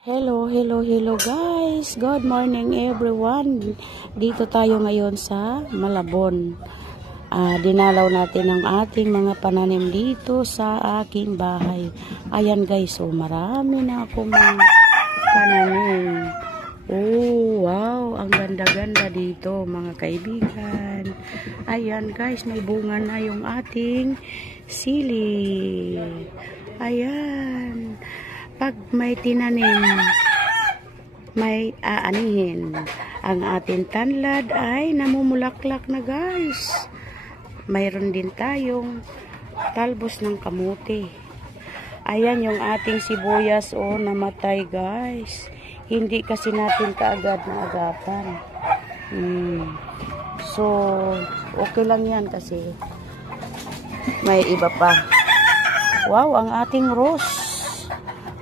Hello guys. Good morning everyone. Dito tayo ngayon sa Malabon. Dinalaw natin ang ating mga pananim dito sa aking bahay. Ayan guys, so marami na akong mga pananim. Oh, wow, ang ganda-ganda dito mga kaibigan. Ayan guys, may bunga na yung ating sili. Ayan. Pag may tinanim, may aanihin. Ang ating tanlad ay namumulaklak na guys. Mayroon din tayong talbos ng kamuti. Ayan yung ating sibuyas namatay guys. Hindi kasi natin kaagad na agapan. So, okay lang yan kasi may iba pa. Wow, ang ating rose.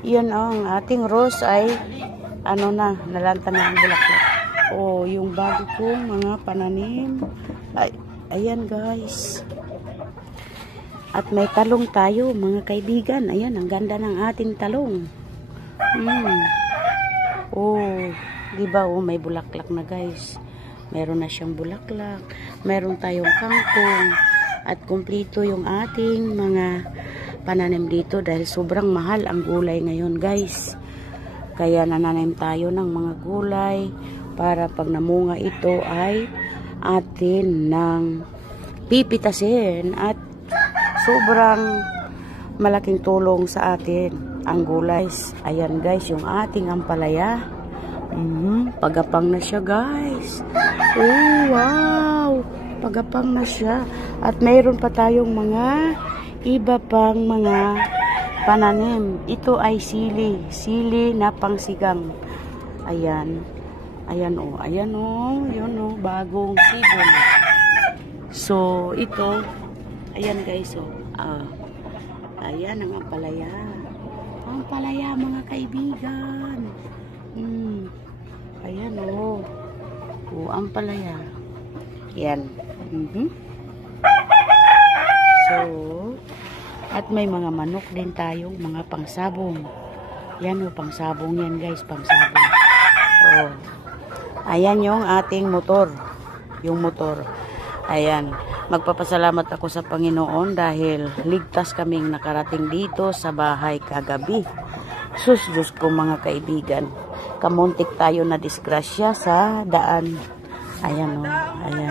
Yan ang ating rose ay nalanta na ang bulaklak. Yung bago kong mga pananim. Ayan guys. At may talong tayo mga kaibigan. Ayan, ang ganda ng ating talong. Diba may bulaklak na guys. Meron na siyang bulaklak. Meron tayong kangkong. At kumpleto yung ating mga pananim dito dahil sobrang mahal ang gulay ngayon guys. Kaya nananim tayo ng mga gulay para pag namunga ito ay atin ng pipitasin at sobrang malaking tulong sa atin ang gulay. Ayan guys, yung ating ampalaya. Pagapang na siya guys. Wow! Pagapang na siya. At mayroon pa tayong mga iba pang mga pananim. Ito ay sili. Sili na pangsigang. Ayan. Ayan yun bagong sibol. So, ito. Ayan guys ayan ang ampalaya. Ampalaya mga kaibigan. Ayan ampalaya. Yan. So, at may mga manok din tayong mga pangsabong. Yan pangsabong yan guys, pangsabong. Ayan yung ating motor. Yung motor. Ayan. Magpapasalamat ako sa Panginoon dahil ligtas kaming nakarating dito sa bahay kagabi. Diyos ko mga kaibigan. Kamuntik tayo na disgrasya sa daan. Ayan ayan.